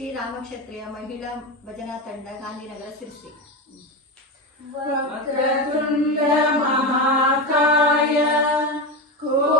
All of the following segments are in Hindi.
श्री राम क्षत्रिय महिला भजना तंड गांधीनगर शिर्सी वक्र महाकाय. को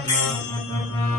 ハハハハ!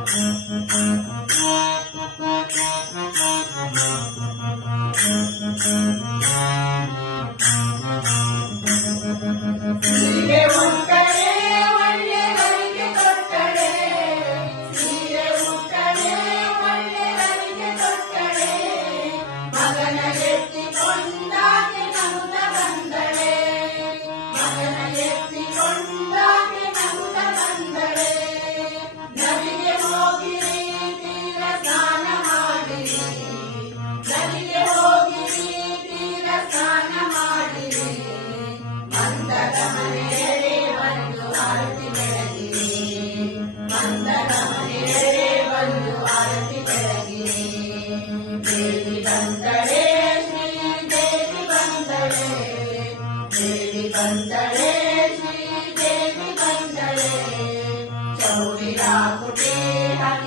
i'm going to be back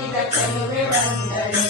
Aku tidak bisa